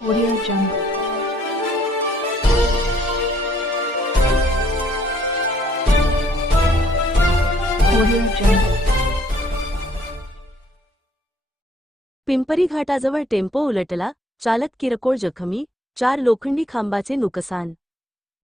Audio Jungle. Audio Jungle. Pimpri घाटाजवळ tempo उलटला, चालक किरकोळ जखमी, 4 लोखंडी खांबाचे नुकसान.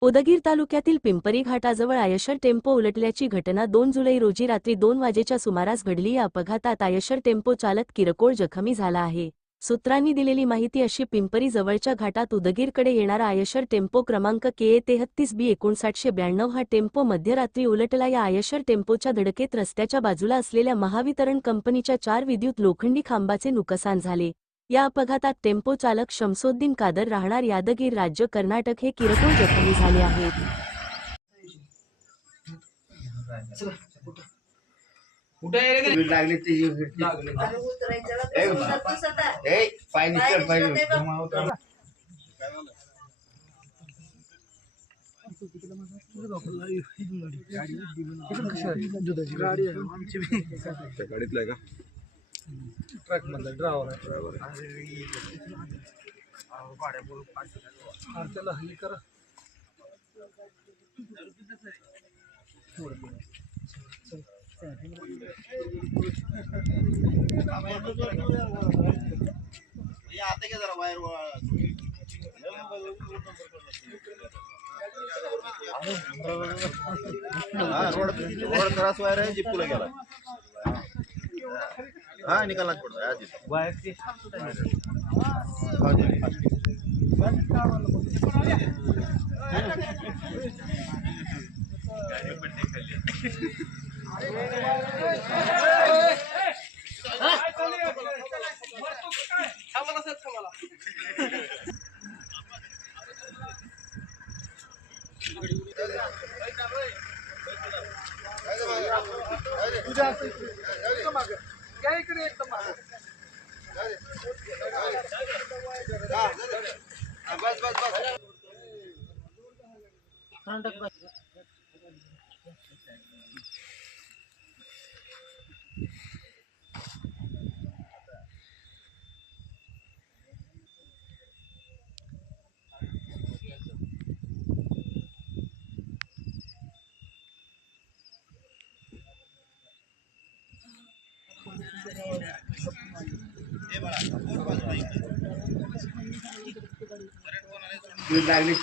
उदगीर तालुक्यातील पिंपरी घाटाजवळ आयशर टेम्पो उलटल्याची घटना 2 जुलै रोजी रात्री 2 वाजेच्या सुमारास घडली. या अपघातात आयशर टेम्पो चालक किरकोळ जखमी झाला आहे. सूत्रांनी दिलेली माहिती अशी: पिंपरी जवळच्या घाटात उदगीरकडे येणारा आयशर टेम्पो क्रमांक KA 33B 5992 हा टेम्पो मध्यरात्री उलटला. या आयशर टेम्पोच्या धडकेत रस्त्याच्या बाजूला असलेल्या महावितरण कंपनीच्या 4 विद्युत लोखंडी खांबाचे नुकसान झाले. या अपघातात टेम्पो चालक शमसोद्दीन कादर राहणार यादगीर राज्य कर्नाटक हे किरकोळ जखमी झाले आहेत. लागले ते पाय निघतात पाहिजे गाडीतला का ट्रक मधला ड्रायव्हर त्याला हल्ली करा. आता घे जरा वायर रोड क्रॉस वायर आहे जिपूला गेला. हा निकालना पडतो वायर बस बस बस लागली